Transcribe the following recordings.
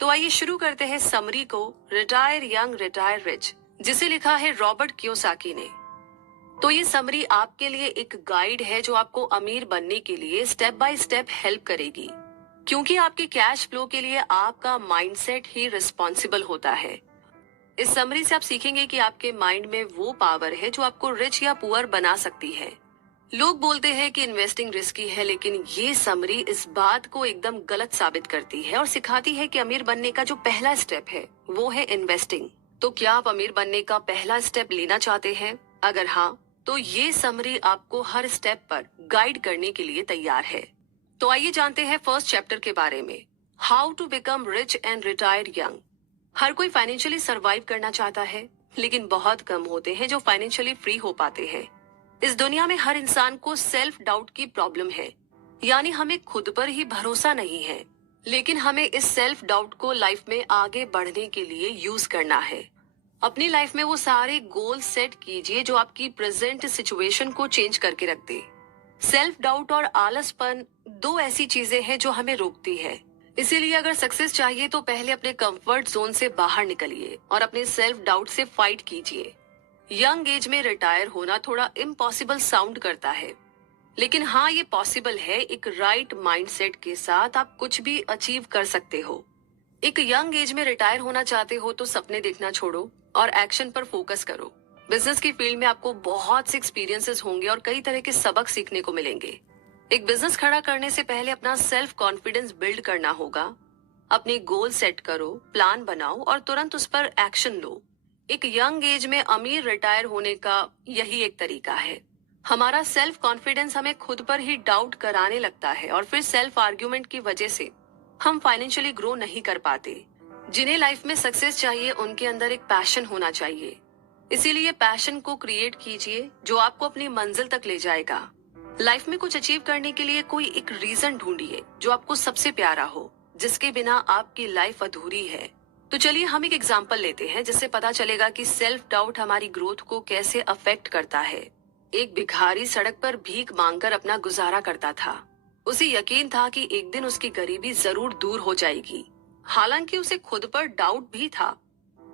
तो आइए शुरू करते हैं समरी को, रिटायर यंग रिटायर रिच, जिसे लिखा है रॉबर्ट कियोसाकी ने। तो ये समरी आपके लिए एक गाइड है जो आपको अमीर बनने के लिए स्टेप बाय स्टेप हेल्प करेगी, क्योंकि आपके कैश फ्लो के लिए आपका माइंडसेट ही रिस्पॉन्सिबल होता है। इस समरी से आप सीखेंगे कि आपके माइंड में वो पावर है जो आपको रिच या पुअर बना सकती है। लोग बोलते हैं कि इन्वेस्टिंग रिस्की है, लेकिन ये समरी इस बात को एकदम गलत साबित करती है और सिखाती है कि अमीर बनने का जो पहला स्टेप है वो है इन्वेस्टिंग। तो क्या आप अमीर बनने का पहला स्टेप लेना चाहते हैं? अगर हाँ, तो ये समरी आपको हर स्टेप पर गाइड करने के लिए तैयार है। तो आइए जानते हैं फर्स्ट चैप्टर के बारे में, how to become rich and retire young. हर कोई फाइनेंशियली सरवाइव करना चाहता है, लेकिन बहुत कम होते हैं जो फाइनेंशियली फ्री हो पाते हैं। इस दुनिया में हर इंसान को सेल्फ डाउट की प्रॉब्लम है, यानी हमें खुद पर ही भरोसा नहीं है। लेकिन हमें इस सेल्फ डाउट को लाइफ में आगे बढ़ने के लिए यूज करना है। अपनी लाइफ में वो सारे गोल सेट कीजिए जो आपकी प्रेजेंट सिचुएशन को चेंज करके रख दे। सेल्फ डाउट और आलसपन दो ऐसी चीजें हैं जो हमें रोकती है। इसीलिए अगर सक्सेस चाहिए तो पहले अपने कंफर्ट जोन से बाहर निकलिए और अपने सेल्फ डाउट से फाइट कीजिए। यंग एज में रिटायर होना थोड़ा इम्पॉसिबल साउंड करता है, लेकिन हाँ, ये पॉसिबल है। एक राइट माइंडसेट के साथ आप कुछ भी अचीव कर सकते हो। एक यंग एज में रिटायर होना चाहते हो तो सपने देखना छोड़ो और एक्शन पर फोकस करो। बिजनेस की फील्ड में आपको बहुत से एक्सपीरियंसेस होंगे और कई तरह के सबक सीखने को मिलेंगे। एक बिजनेस खड़ा करने से पहले अपना सेल्फ कॉन्फिडेंस बिल्ड करना होगा। अपने गोल सेट करो, प्लान बनाओ और तुरंत उस पर एक्शन लो। एक यंग एज में अमीर रिटायर होने का यही एक तरीका है। हमारा सेल्फ कॉन्फिडेंस हमें खुद पर ही डाउट कराने लगता है और फिर सेल्फ आर्ग्यूमेंट की वजह से हम फाइनेंशियली ग्रो नहीं कर पाते। जिन्हें लाइफ में सक्सेस चाहिए उनके अंदर एक पैशन होना चाहिए। इसीलिए पैशन को क्रिएट कीजिए जो आपको अपनी मंजिल तक ले जाएगा। लाइफ में कुछ अचीव करने के लिए कोई एक रीजन ढूंढिए जो आपको सबसे प्यारा हो, जिसके बिना आपकी लाइफ अधूरी है। तो चलिए हम एक एग्जाम्पल लेते हैं जिससे पता चलेगा कि सेल्फ डाउट हमारी ग्रोथ को कैसे अफेक्ट करता है। एक भिखारी सड़क पर भीख मांगकर अपना गुजारा करता था। उसे यकीन था कि एक दिन उसकी गरीबी जरूर दूर हो जाएगी। हालांकि उसे खुद पर डाउट भी था,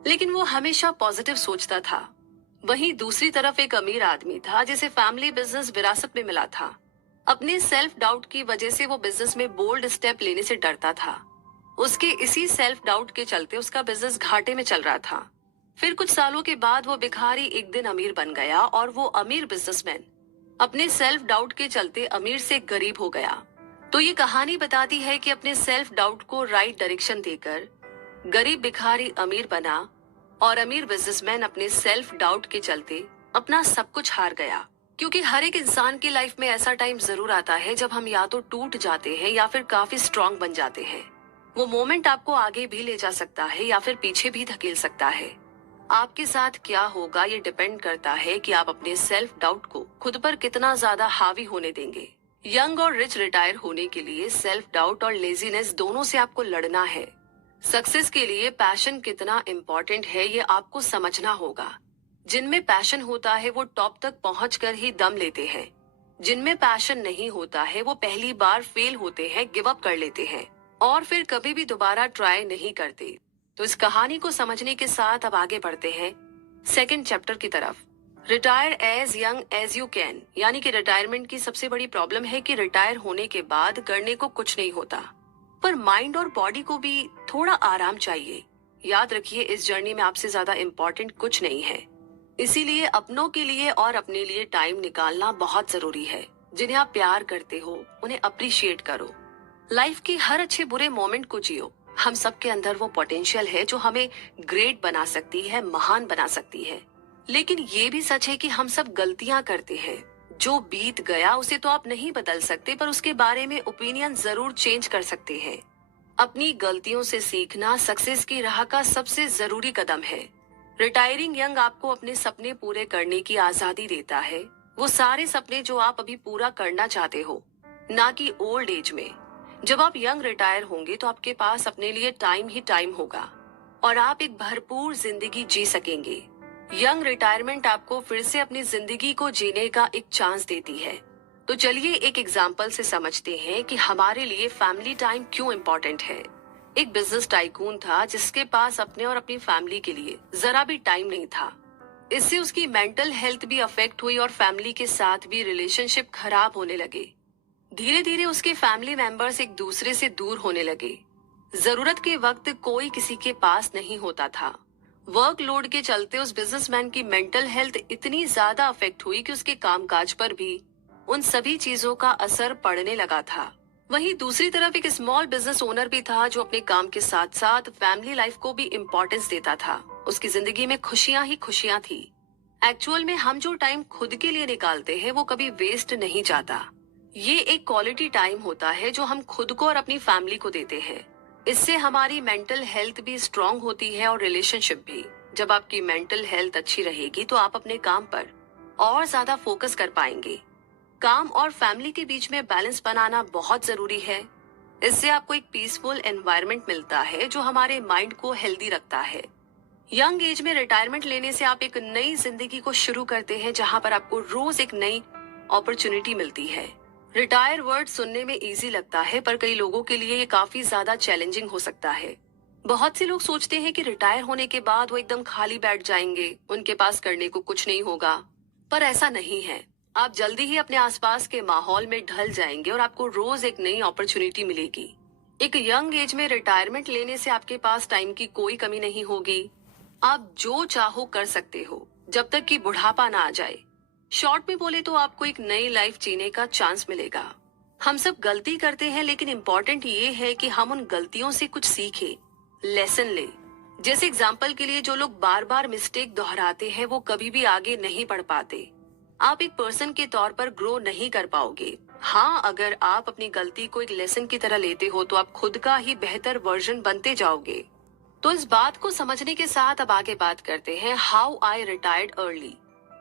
लेकिन वो हमेशा पॉजिटिव सोचता था। वहीं दूसरी तरफ एक अमीर आदमी था जिसे फैमिली बिजनेस विरासत में मिला था। अपने सेल्फ डाउट की वजह से वो बिजनेस में बोल्ड स्टेप लेने से डरता था। उसके इसी सेल्फ डाउट के चलते उसका बिजनेस घाटे में चल रहा था। फिर कुछ सालों के बाद वो भिखारी एक दिन अमीर बन गया और वो अमीर बिजनेसमैन अपने सेल्फ डाउट के चलते अमीर से गरीब हो गया। तो ये कहानी बताती है कि अपने सेल्फ डाउट को राइट डायरेक्शन देकर गरीब भिखारी अमीर बना और अमीर बिजनेसमैन अपने सेल्फ डाउट के चलते अपना सब कुछ हार गया। क्योंकि हर एक इंसान की लाइफ में ऐसा टाइम जरूर आता है जब हम या तो टूट जाते हैं या फिर काफी स्ट्रांग बन जाते हैं। वो मोमेंट आपको आगे भी ले जा सकता है या फिर पीछे भी धकेल सकता है। आपके साथ क्या होगा ये डिपेंड करता है कि आप अपने सेल्फ डाउट को खुद पर कितना ज्यादा हावी होने देंगे। यंग और रिच रिटायर होने के लिए सेल्फ डाउट और लेजीनेस दोनों से आपको लड़ना है। सक्सेस के लिए पैशन कितना इम्पोर्टेंट है ये आपको समझना होगा। जिनमें पैशन होता है वो टॉप तक पहुंचकर ही दम लेते हैं। जिनमें पैशन नहीं होता है वो पहली बार फेल होते हैं, गिव अप कर लेते हैं और फिर कभी भी दोबारा ट्राई नहीं करते। तो इस कहानी को समझने के साथ अब आगे बढ़ते हैं सेकंड चैप्टर की तरफ, retire as young as you can. यानी कि रिटायरमेंट की सबसे बड़ी प्रॉब्लम है कि रिटायर होने के बाद करने को कुछ नहीं होता, पर माइंड और बॉडी को भी थोड़ा आराम चाहिए। याद रखिए, इस जर्नी में आपसे ज्यादा इम्पोर्टेंट कुछ नहीं है। इसीलिए अपनों के लिए और अपने लिए टाइम निकालना बहुत जरूरी है। जिन्हें आप प्यार करते हो उन्हें अप्रिशिएट करो। लाइफ के हर अच्छे बुरे मोमेंट को जियो। हम सबके अंदर वो पोटेंशियल है जो हमें ग्रेट बना सकती है, महान बना सकती है। लेकिन ये भी सच है कि हम सब गलतियां करते हैं। जो बीत गया उसे तो आप नहीं बदल सकते, पर उसके बारे में ओपिनियन जरूर चेंज कर सकते हैं। अपनी गलतियों से सीखना सक्सेस की राह का सबसे जरूरी कदम है। रिटायरिंग यंग आपको अपने सपने पूरे करने की आजादी देता है। वो सारे सपने जो आप अभी पूरा करना चाहते हो, ना कि ओल्ड एज में। जब आप यंग रिटायर होंगे तो आपके पास अपने लिए टाइम ही टाइम होगा और आप एक भरपूर जिंदगी जी सकेंगे। यंग रिटायरमेंट आपको फिर से अपनी जिंदगी को जीने का एक चांस देती है। तो चलिए एक एग्जाम्पल से समझते हैं कि हमारे लिए फैमिली टाइम क्यों इम्पोर्टेंट है। एक बिजनेस टाइकून था जिसके पास अपने और अपनी फैमिली के लिए जरा भी टाइम नहीं था। इससे उसकी मेंटल हेल्थ भी अफेक्ट हुई और फैमिली के साथ भी रिलेशनशिप खराब होने लगे। धीरे धीरे उसके फैमिली मेंबर्स एक दूसरे से दूर होने लगे। जरूरत के वक्त कोई किसी के पास नहीं होता था। वर्कलोड के चलते उस बिजनेसमैन की मेंटल हेल्थ इतनी ज्यादा अफेक्ट हुई कि उसके कामकाज पर भी उन सभी चीजों का असर पड़ने लगा था। वहीं दूसरी तरफ एक स्मॉल बिजनेस ओनर भी था जो अपने काम के साथ साथ फैमिली लाइफ को भी इम्पोर्टेंस देता था। उसकी जिंदगी में खुशियां ही खुशियां थी। एक्चुअल में हम जो टाइम खुद के लिए निकालते हैं वो कभी वेस्ट नहीं जाता। ये एक क्वालिटी टाइम होता है जो हम खुद को और अपनी फैमिली को देते हैं। इससे हमारी मेंटल हेल्थ भी स्ट्रांग होती है और रिलेशनशिप भी। जब आपकी मेंटल हेल्थ अच्छी रहेगी तो आप अपने काम पर और ज्यादा फोकस कर पाएंगे। काम और फैमिली के बीच में बैलेंस बनाना बहुत जरूरी है। इससे आपको एक पीसफुल एनवायरनमेंट मिलता है जो हमारे माइंड को हेल्दी रखता है। यंग एज में रिटायरमेंट लेने से आप एक नई जिंदगी को शुरू करते हैं जहां पर आपको रोज एक नई अपॉर्चुनिटी मिलती है। रिटायर वर्ड सुनने में इजी लगता है पर कई लोगों के लिए ये काफी ज्यादा चैलेंजिंग हो सकता है। बहुत से लोग सोचते हैं कि रिटायर होने के बाद वो एकदम खाली बैठ जाएंगे, उनके पास करने को कुछ नहीं होगा। पर ऐसा नहीं है। आप जल्दी ही अपने आसपास के माहौल में ढल जाएंगे और आपको रोज एक नई अपॉर्चुनिटी मिलेगी। एक यंग एज में रिटायरमेंट लेने से आपके पास टाइम की कोई कमी नहीं होगी। आप जो चाहो कर सकते हो जब तक कि बुढ़ापा ना आ जाए। शॉर्ट में बोले तो आपको एक नई लाइफ जीने का चांस मिलेगा। हम सब गलती करते हैं लेकिन इम्पोर्टेंट ये है कि हम उन गलतियों से कुछ सीखें, लेसन ले। जैसे एग्जाम्पल के लिए जो लोग बार बार मिस्टेक दोहराते हैं वो कभी भी आगे नहीं बढ़ पाते। आप एक पर्सन के तौर पर ग्रो नहीं कर पाओगे। हाँ, अगर आप अपनी गलती को एक लेसन की तरह लेते हो तो आप खुद का ही बेहतर वर्जन बनते जाओगे। तो इस बात को समझने के साथ अब आगे बात करते हैं हाउ आई रिटायर्ड अर्ली।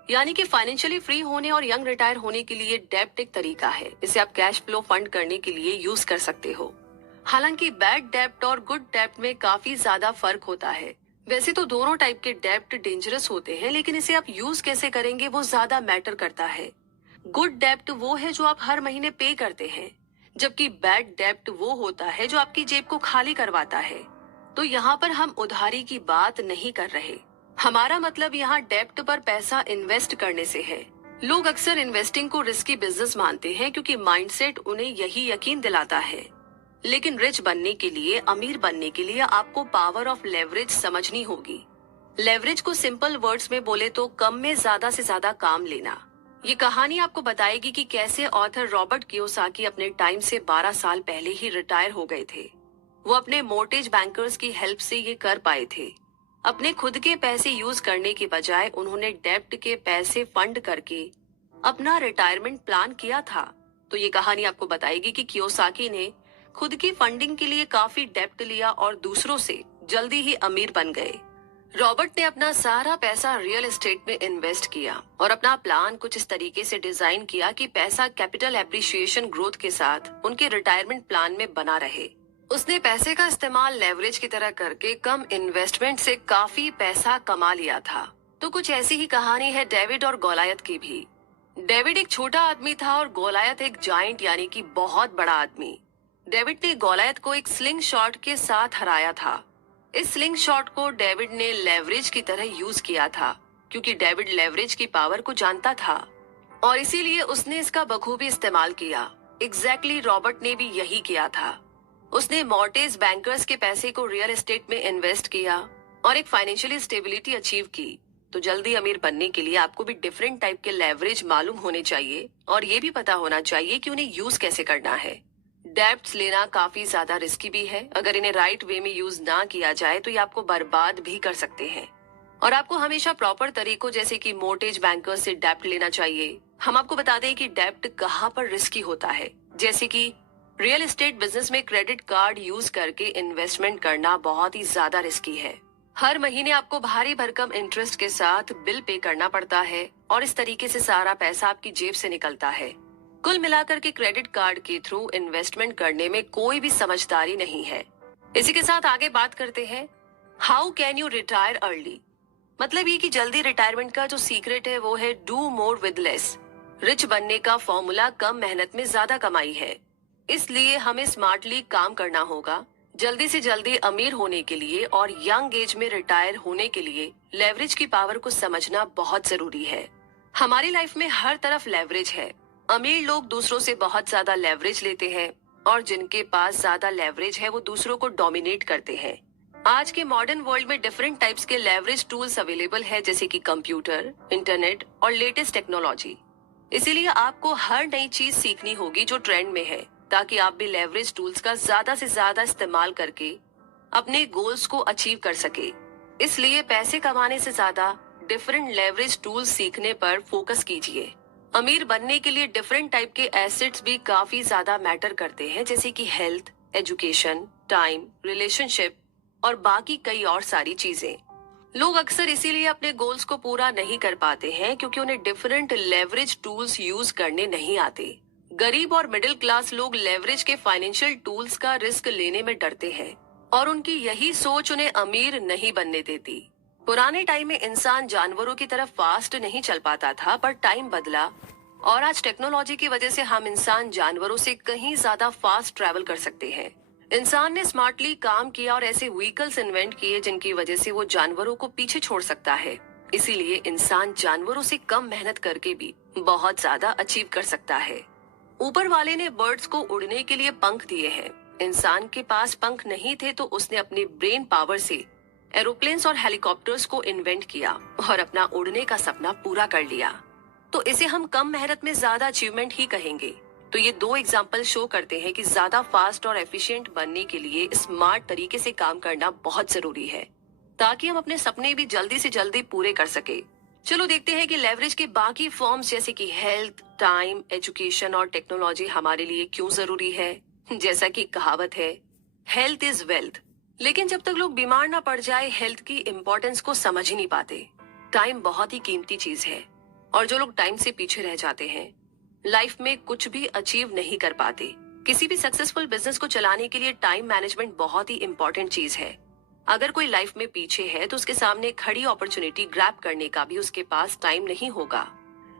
यानी कि फाइनेंशियली फ्री होने और यंग रिटायर होने के लिए डेब्ट एक तरीका है। इसे आप कैश फ्लो फंड करने के लिए यूज कर सकते हो। हालांकि बैड डेब्ट और गुड डेब्ट में काफी ज्यादा फर्क होता है। वैसे तो दोनों टाइप के डेब्ट डेंजरस होते हैं लेकिन इसे आप यूज कैसे करेंगे वो ज्यादा मैटर करता है। गुड डेब्ट वो है जो आप हर महीने पे करते हैं, जबकि बैड डेब्ट वो होता है जो आपकी जेब को खाली करवाता है। तो यहाँ पर हम उधारी की बात नहीं कर रहे। हमारा मतलब यहाँ डेब्ट पर पैसा इन्वेस्ट करने से है। लोग अक्सर इन्वेस्टिंग को रिस्की बिजनेस मानते हैं क्योंकि माइंडसेट उन्हें यही यकीन दिलाता है। लेकिन रिच बनने के लिए, अमीर बनने के लिए आपको पावर ऑफ लेवरेज समझनी होगी। लेवरेज को सिंपल वर्ड्स में बोले तो कम में ज्यादा से ज्यादा काम लेना। ये कहानी आपको बताएगी कि कैसे ऑथर रॉबर्ट कियोसाकी अपने टाइम से 12 साल पहले ही रिटायर हो गए थे। वो अपने मोर्टेज बैंकर्स की हेल्प से ये कर पाए थे। अपने खुद के पैसे यूज करने के बजाय उन्होंने डेब्ट के पैसे फंड करके अपना रिटायरमेंट प्लान किया था। तो ये कहानी आपको बताएगी कि कियोसाकी ने खुद की फंडिंग के लिए काफी डेब्ट लिया और दूसरों से जल्दी ही अमीर बन गए। रॉबर्ट ने अपना सारा पैसा रियल एस्टेट में इन्वेस्ट किया और अपना प्लान कुछ इस तरीके से डिजाइन किया कि पैसा कैपिटल एप्रिशिएशन ग्रोथ के साथ उनके रिटायरमेंट प्लान में बना रहे। उसने पैसे का इस्तेमाल लेवरेज की तरह करके कम इन्वेस्टमेंट से काफी पैसा कमा लिया था। तो कुछ ऐसी ही कहानी है डेविड और गोलायत की भी। डेविड एक छोटा आदमी था और गोलायत एक जाइंट यानी कि बहुत बड़ा आदमी। डेविड ने गोलायत को एक स्लिंग शॉट के साथ हराया था। इस स्लिंग शॉट को डेविड ने लेवरेज की तरह यूज किया था क्योंकि डेविड लेवरेज की पावर को जानता था और इसीलिए उसने इसका बखूबी इस्तेमाल किया। एग्जैक्टली रॉबर्ट ने भी यही किया था। उसने मॉर्टेज बैंकर्स के पैसे को रियल एस्टेट में इन्वेस्ट किया और एक फाइनेंशियली स्टेबिलिटी अचीव की। तो जल्दी अमीर बनने के लिए आपको भी डिफरेंट टाइप के लेवरेज मालूम होने चाहिए और ये भी पता होना चाहिए कि उन्हें यूज कैसे करना है। डेब्ट्स लेना काफी ज्यादा रिस्की भी है। अगर इन्हें राइट वे में यूज ना किया जाए तो ये आपको बर्बाद भी कर सकते हैं। और आपको हमेशा प्रॉपर तरीकों जैसे कि मोर्टेज बैंकर्स से डेब्ट लेना चाहिए। हम आपको बता दें कि डेब्ट कहाँ पर रिस्की होता है। जैसे कि रियल एस्टेट बिजनेस में क्रेडिट कार्ड यूज करके इन्वेस्टमेंट करना बहुत ही ज्यादा रिस्की है। हर महीने आपको भारी भरकम इंटरेस्ट के साथ बिल पे करना पड़ता है और इस तरीके से सारा पैसा आपकी जेब से निकलता है। कुल मिलाकर के क्रेडिट कार्ड के थ्रू इन्वेस्टमेंट करने में कोई भी समझदारी नहीं है। इसी के साथ आगे बात करते हैं how can you retire early. मतलब ये कि जल्दी रिटायरमेंट का जो सीक्रेट है वो है do more with less. Rich बनने का फॉर्मूला कम मेहनत में ज्यादा कमाई है। इसलिए हमें स्मार्टली काम करना होगा, जल्दी से जल्दी अमीर होने के लिए और यंग एज में रिटायर होने के लिए लेवरेज की पावर को समझना बहुत जरूरी है। हमारी लाइफ में हर तरफ लेवरेज है। अमीर लोग दूसरों से बहुत ज्यादा लेवरेज लेते हैं और जिनके पास ज्यादा लेवरेज है वो दूसरों को डोमिनेट करते हैं। आज के मॉडर्न वर्ल्ड में डिफरेंट टाइप्स के लेवरेज टूल्स अवेलेबल है, जैसे कि कंप्यूटर, इंटरनेट और लेटेस्ट टेक्नोलॉजी। इसीलिए आपको हर नई चीज सीखनी होगी जो ट्रेंड में है, ताकि आप भी लेवरेज टूल्स का ज्यादा से ज्यादा इस्तेमाल करके अपने गोल्स को अचीव कर सके। इसलिए पैसे कमाने से ज्यादा डिफरेंट लेवरेज टूल्स सीखने पर फोकस कीजिए। अमीर बनने के लिए डिफरेंट टाइप के एसेट्स भी काफी ज्यादा मैटर करते हैं, जैसे कि हेल्थ, एजुकेशन, टाइम, रिलेशनशिप और बाकी कई और सारी चीजें। लोग अक्सर इसीलिए अपने गोल्स को पूरा नहीं कर पाते हैं क्योंकि उन्हें डिफरेंट लेवरेज टूल्स यूज करने नहीं आते। गरीब और मिडिल क्लास लोग लेवरेज के फाइनेंशियल टूल्स का रिस्क लेने में डरते हैं और उनकी यही सोच उन्हें अमीर नहीं बनने देती। पुराने टाइम में इंसान जानवरों की तरफ फास्ट नहीं चल पाता था, पर टाइम बदला और आज टेक्नोलॉजी की वजह से हम इंसान जानवरों से कहीं ज्यादा फास्ट ट्रैवल कर सकते हैं। इंसान ने स्मार्टली काम किया और ऐसे व्हीकल्स इन्वेंट किए जिनकी वजह से वो जानवरों को पीछे छोड़ सकता है। इसीलिए इंसान जानवरों से कम मेहनत करके भी बहुत ज्यादा अचीव कर सकता है। ऊपर वाले ने बर्ड्स को उड़ने के लिए पंख दिए हैं। इंसान के पास पंख नहीं थे तो उसने अपने ब्रेन पावर से एरोप्लेन्स और हेलीकॉप्टर्स को इन्वेंट किया और अपना उड़ने का सपना पूरा कर लिया। तो इसे हम कम मेहनत में ज्यादा अचीवमेंट ही कहेंगे। तो ये दो एग्जाम्पल शो करते हैं कि ज्यादा फास्ट और एफिशिएंट बनने के लिए स्मार्ट तरीके से काम करना बहुत जरूरी है, ताकि हम अपने सपने भी जल्दी से जल्दी पूरे कर सके। चलो देखते हैं कि लेवरेज के बाकी फॉर्म्स जैसे कि हेल्थ, टाइम, एजुकेशन और टेक्नोलॉजी हमारे लिए क्यों जरूरी है। जैसा कि कहावत है, हेल्थ इज वेल्थ। लेकिन जब तक लोग बीमार ना पड़ जाए, हेल्थ की इम्पोर्टेंस को समझ ही नहीं पाते। टाइम बहुत ही कीमती चीज है और जो लोग टाइम से पीछे रह जाते हैं लाइफ में कुछ भी अचीव नहीं कर पाते। किसी भी सक्सेसफुल बिजनेस को चलाने के लिए टाइम मैनेजमेंट बहुत ही इम्पोर्टेंट चीज है। अगर कोई लाइफ में पीछे है तो उसके सामने खड़ी अपॉर्चुनिटी ग्रैब करने का भी उसके पास टाइम नहीं होगा।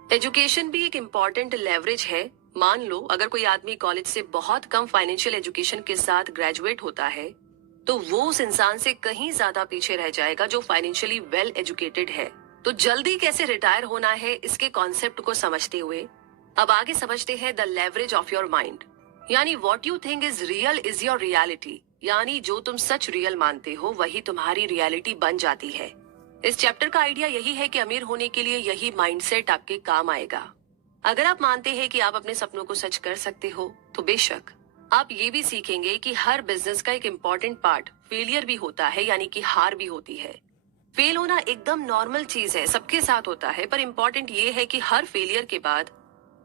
एजुकेशन भी एक इम्पोर्टेंट लेवरेज है। मान लो अगर कोई आदमी कॉलेज से बहुत कम फाइनेंशियल एजुकेशन के साथ ग्रेजुएट होता है तो वो उस इंसान से कहीं ज्यादा पीछे रह जाएगा जो फाइनेंशियली वेल एजुकेटेड है। तो जल्दी कैसे रिटायर होना है, इसके कॉन्सेप्ट को समझते हुए अब आगे समझते हैं the leverage of your mind. यानी what you think is real is your reality. यानी जो तुम सच रियल मानते हो वही तुम्हारी रियलिटी बन जाती है। इस चैप्टर का आइडिया यही है कि अमीर होने के लिए यही माइंडसेट आपके काम आएगा। अगर आप मानते हैं कि आप अपने सपनों को सच कर सकते हो तो बेशक आप ये भी सीखेंगे कि हर बिजनेस का एक इम्पोर्टेंट पार्ट फेलियर भी होता है, यानी कि हार भी होती है। फेल होना एकदम नॉर्मल चीज है, सबके साथ होता है, पर इम्पोर्टेंट ये है कि हर फेलियर के बाद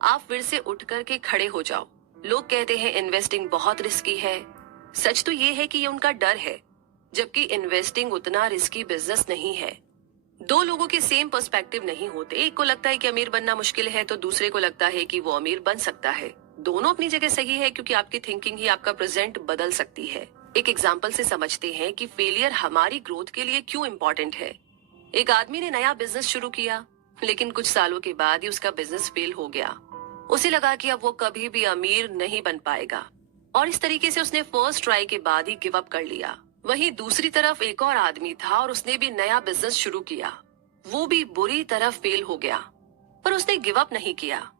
आप फिर से उठ करके खड़े हो जाओ। लोग कहते हैं इन्वेस्टिंग बहुत रिस्की है। सच तो ये है कि ये उनका डर है, जबकि इन्वेस्टिंग उतना रिस्की बिजनेस नहीं है। दो लोगों के सेम पर्सपेक्टिव नहीं होते। एक को लगता है कि अमीर बनना मुश्किल है तो दूसरे को लगता है कि वो अमीर बन सकता है। दोनों अपनी जगह सही है क्योंकि आपकी थिंकिंग ही आपका प्रेजेंट बदल सकती है। एक एग्जाम्पल से समझते हैं कि फेलियर हमारी ग्रोथ के लिए क्यों इम्पोर्टेंट है। एक आदमी ने नया बिजनेस शुरू किया, लेकिन कुछ सालों के बाद ही उसका बिजनेस फेल हो गया। उसे लगा कि अब वो कभी भी अमीर नहीं बन पाएगा और इस तरीके से उसने फर्स्ट ट्राई के बाद ही गिव अप कर लिया। वहीं दूसरी तरफ एक और आदमी था और उसने भी नया बिजनेस शुरू किया। वो भी बुरी तरह फेल हो गया, पर उसने गिव अप नहीं किया।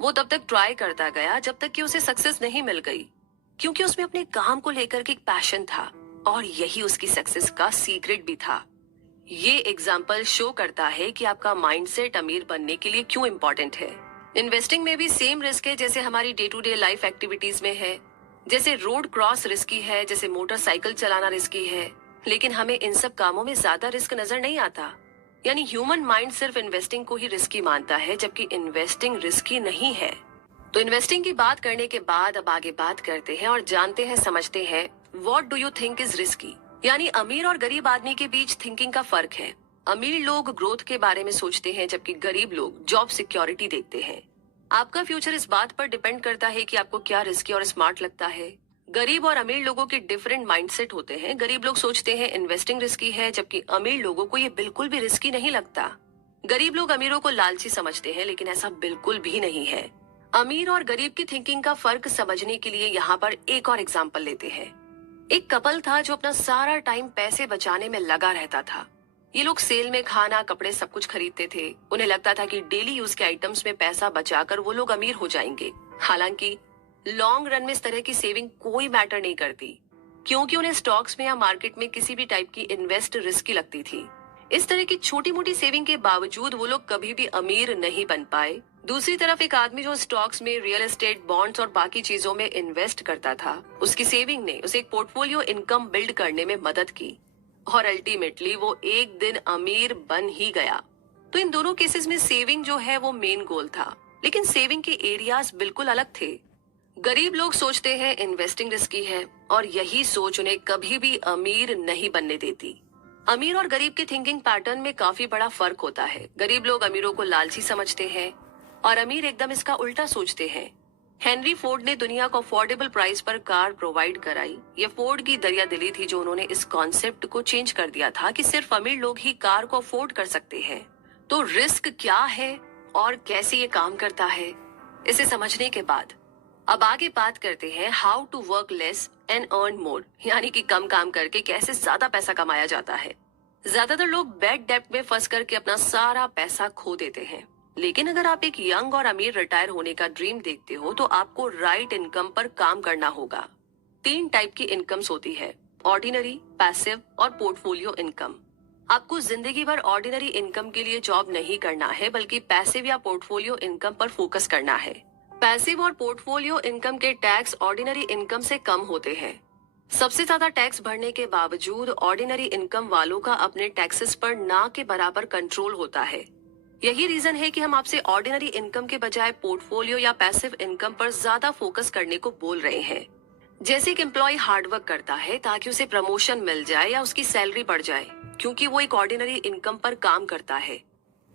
वो तब तक ट्राई करता गया जब तक कि उसे सक्सेस नहीं मिल गई, क्योंकि उसमें अपने काम को लेकर के एक पैशन था और यही उसकी सक्सेस का सीक्रेट भी था। ये एग्जाम्पल शो करता है कि आपका माइंडसेट अमीर बनने के लिए क्यों इम्पोर्टेंट है। इन्वेस्टिंग में भी सेम रिस्क है जैसे हमारी day to day life activities में है। जैसे रोड क्रॉस रिस्की है, जैसे मोटरसाइकिल चलाना रिस्की है, लेकिन हमें इन सब कामों में ज्यादा रिस्क नजर नहीं आता। यानी ह्यूमन माइंड सिर्फ इन्वेस्टिंग को ही रिस्की मानता है, जबकि इन्वेस्टिंग रिस्की नहीं है। तो इन्वेस्टिंग की बात करने के बाद अब आगे बात करते हैं और जानते हैं, समझते हैं what do you think is risky. यानी अमीर और गरीब आदमी के बीच थिंकिंग का फर्क है। अमीर लोग ग्रोथ के बारे में सोचते हैं जबकि गरीब लोग जॉब सिक्योरिटी देखते हैं। आपका फ्यूचर इस बात पर डिपेंड करता है कि आपको क्या रिस्की और स्मार्ट लगता है। गरीब और अमीर लोगों के डिफरेंट माइंडसेट होते हैं। गरीब लोग सोचते हैं इन्वेस्टिंग रिस्की है, जबकि अमीर लोगों को ये बिल्कुल भी रिस्की नहीं लगता। गरीब लोग अमीरों को लालची समझते हैं, लेकिन ऐसा बिल्कुल भी नहीं है। अमीर और गरीब की थिंकिंग का फर्क समझने के लिए यहाँ पर एक और एग्जाम्पल लेते हैं। एक कपल था जो अपना सारा टाइम पैसे बचाने में लगा रहता था। ये लोग सेल में खाना, कपड़े सब कुछ खरीदते थे। उन्हें लगता था कि डेली यूज के आइटम्स में पैसा बचाकर वो लोग अमीर हो जाएंगे। हालांकि लॉन्ग रन में इस तरह की सेविंग कोई मैटर नहीं करती, क्योंकि उन्हें स्टॉक्स में या मार्केट में किसी भी टाइप की इन्वेस्ट रिस्की लगती थी। इस तरह की छोटी मोटी सेविंग के बावजूद वो लोग कभी भी अमीर नहीं बन पाए। दूसरी तरफ एक आदमी जो स्टॉक्स में, रियल एस्टेट, बॉन्ड्स और बाकी चीजों में इन्वेस्ट करता था, उसकी सेविंग ने उसे एक पोर्टफोलियो इनकम बिल्ड करने में मदद की और अल्टीमेटली वो एक दिन अमीर बन ही गया। तो इन दोनों केसेस में सेविंग जो है वो मेन गोल था, लेकिन सेविंग के एरियाज बिल्कुल अलग थे। गरीब लोग सोचते हैं इन्वेस्टिंग रिस्की है, और यही सोच उन्हें कभी भी अमीर नहीं बनने देती। अमीर और गरीब के थिंकिंग पैटर्न में काफी बड़ा फर्क होता है। गरीब लोग अमीरों को लालची समझते हैं और अमीर एकदम इसका उल्टा सोचते हैं। हेनरी फोर्ड ने दुनिया को अफोर्डेबल प्राइस पर कार प्रोवाइड कराई। ये फोर्ड की दरिया दिली थी जो उन्होंने इस कॉन्सेप्ट को चेंज कर दिया था कि सिर्फ अमीर लोग ही कार को अफोर्ड कर सकते हैं। तो रिस्क क्या है और कैसे ये काम करता है, इसे समझने के बाद अब आगे बात करते हैं how to work less and earn more, यानी कि कम काम करके कैसे ज्यादा पैसा कमाया जाता है। ज्यादातर लोग बैड डेब्ट में फंस करके अपना सारा पैसा खो देते हैं। लेकिन अगर आप एक यंग और अमीर रिटायर होने का ड्रीम देखते हो तो आपको राइट इनकम पर काम करना होगा। 3 टाइप की इनकम्स होती है, ऑर्डिनरी, पैसिव और पोर्टफोलियो इनकम। आपको जिंदगी भर ऑर्डिनरी इनकम के लिए जॉब नहीं करना है, बल्कि पैसिव या पोर्टफोलियो इनकम पर फोकस करना है। पैसिव और पोर्टफोलियो इनकम के टैक्स ऑर्डिनरी इनकम से कम होते हैं। सबसे ज्यादा टैक्स भरने के बावजूद ऑर्डिनरी इनकम वालों का अपने टैक्सेस पर ना के बराबर कंट्रोल होता है। यही रीजन है कि हम आपसे ऑर्डिनरी इनकम के बजाय पोर्टफोलियो या पैसिव इनकम पर ज्यादा फोकस करने को बोल रहे हैं। जैसे एक एम्प्लॉय हार्डवर्क करता है ताकि उसे प्रमोशन मिल जाए या उसकी सैलरी बढ़ जाए, क्योंकि वो एक ऑर्डिनरी इनकम पर काम करता है।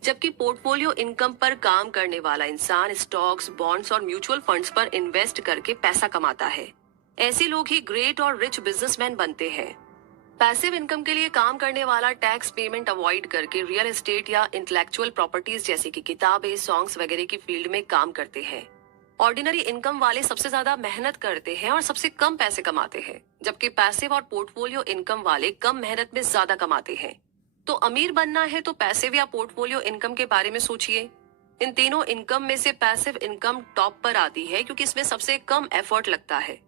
जबकि पोर्टफोलियो इनकम पर काम करने वाला इंसान स्टॉक्स, बॉन्ड्स और म्यूचुअल फंड्स पर इन्वेस्ट करके पैसा कमाता है। ऐसे लोग ही ग्रेट और रिच बिजनेसमैन बनते हैं। पैसिव इनकम के लिए काम करने वाला टैक्स पेमेंट अवॉइड करके रियल एस्टेट या इंटेलेक्चुअल प्रॉपर्टीज जैसे कि किताबें, सॉन्ग्स वगैरह की फील्ड में काम करते हैं। ऑर्डिनरी इनकम वाले सबसे ज्यादा मेहनत करते हैं और सबसे कम पैसे कमाते हैं, जबकि पैसिव और पोर्टफोलियो इनकम वाले कम मेहनत में ज्यादा कमाते हैं। तो अमीर बनना है तो पैसिव या पोर्टफोलियो इनकम के बारे में सोचिए। इन तीनों इनकम में से पैसिव इनकम टॉप पर आती है, क्योंकि इसमें सबसे कम एफर्ट लगता है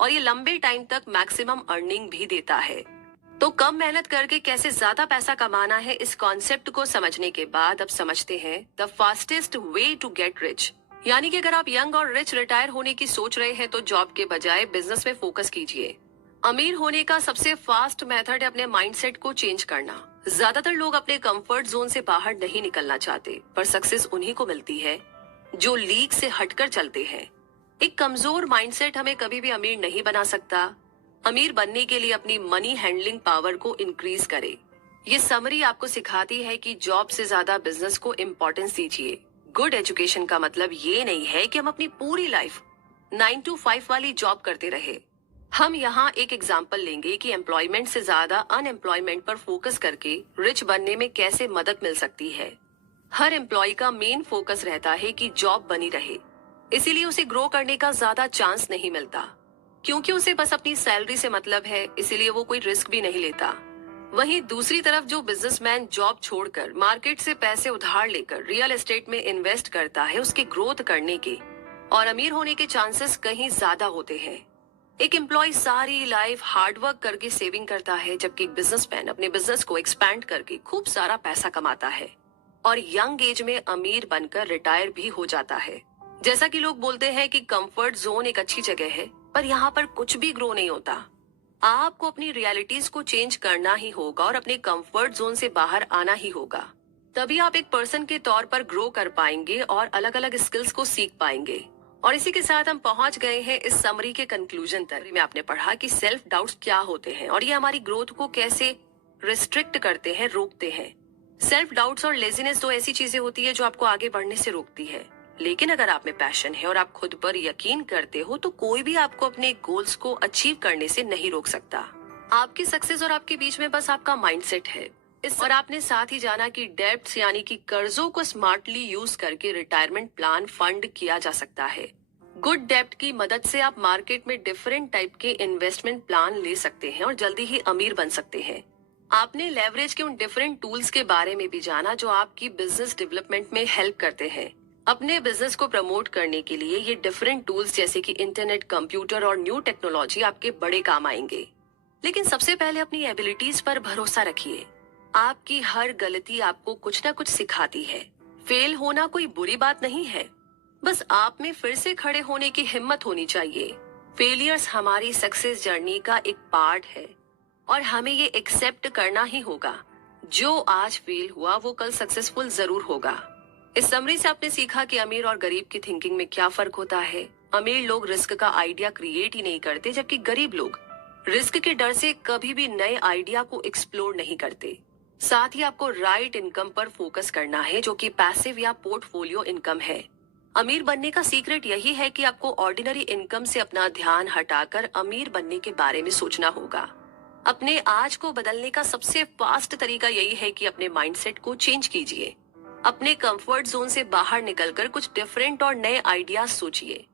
और ये लंबे टाइम तक मैक्सिमम अर्निंग भी देता है। तो कम मेहनत करके कैसे ज्यादा पैसा कमाना है, इस कॉन्सेप्ट को समझने के बाद अब समझते हैं the fastest way to get rich. यानी कि अगर आप यंग और रिच रिटायर होने की सोच रहे हैं तो जॉब के बजाय बिजनेस में फोकस कीजिए। अमीर होने का सबसे फास्ट मेथड है अपने माइंडसेट को चेंज करना। ज्यादातर लोग अपने कंफर्ट जोन से बाहर नहीं निकलना चाहते, पर सक्सेस उन्हीं को मिलती है जो लीग से हटकर चलते हैं। एक कमजोर माइंडसेट हमें कभी भी अमीर नहीं बना सकता। अमीर बनने के लिए अपनी मनी हैंडलिंग पावर को इंक्रीज करें। ये समरी आपको सिखाती है कि जॉब से ज्यादा बिजनेस को इम्पोर्टेंस दीजिए। गुड एजुकेशन का मतलब ये नहीं है कि हम अपनी पूरी लाइफ 9 to 5 वाली जॉब करते रहे। हम यहाँ एक एग्जाम्पल लेंगे कि एम्प्लॉयमेंट से ज्यादा अनएम्प्लॉयमेंट पर फोकस करके रिच बनने में कैसे मदद मिल सकती है। हर एम्प्लॉय का मेन फोकस रहता है कि जॉब बनी रहे, इसीलिए उसे ग्रो करने का ज्यादा चांस नहीं मिलता। क्योंकि उसे बस अपनी सैलरी से मतलब है, इसीलिए वो कोई रिस्क भी नहीं लेता। वहीं दूसरी तरफ जो बिजनेसमैन जॉब छोड़कर मार्केट से पैसे उधार लेकर रियल एस्टेट में इन्वेस्ट करता है, उसके ग्रोथ करने के और अमीर होने के चांसेस कहीं ज्यादा होते हैं। एक एम्प्लॉय सारी लाइफ हार्डवर्क करके सेविंग करता है, जबकि एक बिजनेसमैन अपने बिजनेस को एक्सपैंड करके खूब सारा पैसा कमाता है और यंग एज में अमीर बनकर रिटायर भी हो जाता है। जैसा कि लोग बोलते हैं कि कंफर्ट जोन एक अच्छी जगह है, पर यहाँ पर कुछ भी ग्रो नहीं होता। आपको अपनी रियलिटीज को चेंज करना ही होगा और अपने कंफर्ट जोन से बाहर आना ही होगा। तभी आप एक पर्सन के तौर पर ग्रो कर पाएंगे और अलग अलग स्किल्स को सीख पाएंगे। और इसी के साथ हम पहुंच गए हैं इस समरी के कंक्लूजन तक। में आपने पढ़ा कि सेल्फ डाउट्स क्या होते हैं और ये हमारी ग्रोथ को कैसे रिस्ट्रिक्ट करते हैं, रोकते हैं। सेल्फ डाउट्स और लेजीनेस दो ऐसी चीजें होती है जो आपको आगे बढ़ने से रोकती है। लेकिन अगर आप में पैशन है और आप खुद पर यकीन करते हो तो कोई भी आपको अपने गोल्स को अचीव करने से नहीं रोक सकता। आपकी सक्सेस और आपके बीच में बस आपका माइंडसेट है। और आपने साथ ही जाना कि डेब्ट्स यानी कि कर्जों को स्मार्टली यूज करके रिटायरमेंट प्लान फंड किया जा सकता है। गुड डेप्ट की मदद से आप मार्केट में डिफरेंट टाइप के इन्वेस्टमेंट प्लान ले सकते हैं और जल्दी ही अमीर बन सकते हैं। आपने लेवरेज के उन डिफरेंट टूल्स के बारे में भी जाना जो आपकी बिजनेस डेवलपमेंट में हेल्प करते हैं। अपने बिजनेस को प्रमोट करने के लिए ये डिफरेंट टूल्स जैसे कि इंटरनेट, कंप्यूटर और न्यू टेक्नोलॉजी आपके बड़े काम आएंगे। लेकिन सबसे पहले अपनी एबिलिटीज पर भरोसा रखिए। आपकी हर गलती आपको कुछ ना कुछ सिखाती है। फेल होना कोई बुरी बात नहीं है, बस आप में फिर से खड़े होने की हिम्मत होनी चाहिए। फेलियर्स हमारी सक्सेस जर्नी का एक पार्ट है और हमें ये एक्सेप्ट करना ही होगा। जो आज फेल हुआ वो कल सक्सेसफुल जरूर होगा। इस समरी से आपने सीखा कि अमीर और गरीब की थिंकिंग में क्या फर्क होता है। अमीर लोग रिस्क का आइडिया क्रिएट ही नहीं करते, जबकि गरीब लोग रिस्क के डर से कभी भी नए आइडिया को एक्सप्लोर नहीं करते। साथ ही आपको राइट इनकम पर फोकस करना है, जो कि पैसिव या पोर्टफोलियो इनकम है। अमीर बनने का सीक्रेट यही है कि आपको ऑर्डिनरी इनकम से अपना ध्यान हटाकर अमीर बनने के बारे में सोचना होगा। अपने आज को बदलने का सबसे फास्ट तरीका यही है कि अपने माइंडसेट को चेंज कीजिए। अपने कंफर्ट जोन से बाहर निकलकर कुछ डिफरेंट और नए आइडियाज सोचिए।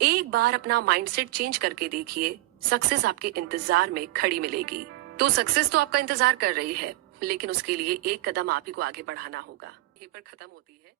एक बार अपना माइंडसेट चेंज करके देखिए, सक्सेस आपके इंतजार में खड़ी मिलेगी। तो सक्सेस तो आपका इंतजार कर रही है, लेकिन उसके लिए एक कदम आप ही को आगे बढ़ाना होगा। यहीं पर खत्म होती है।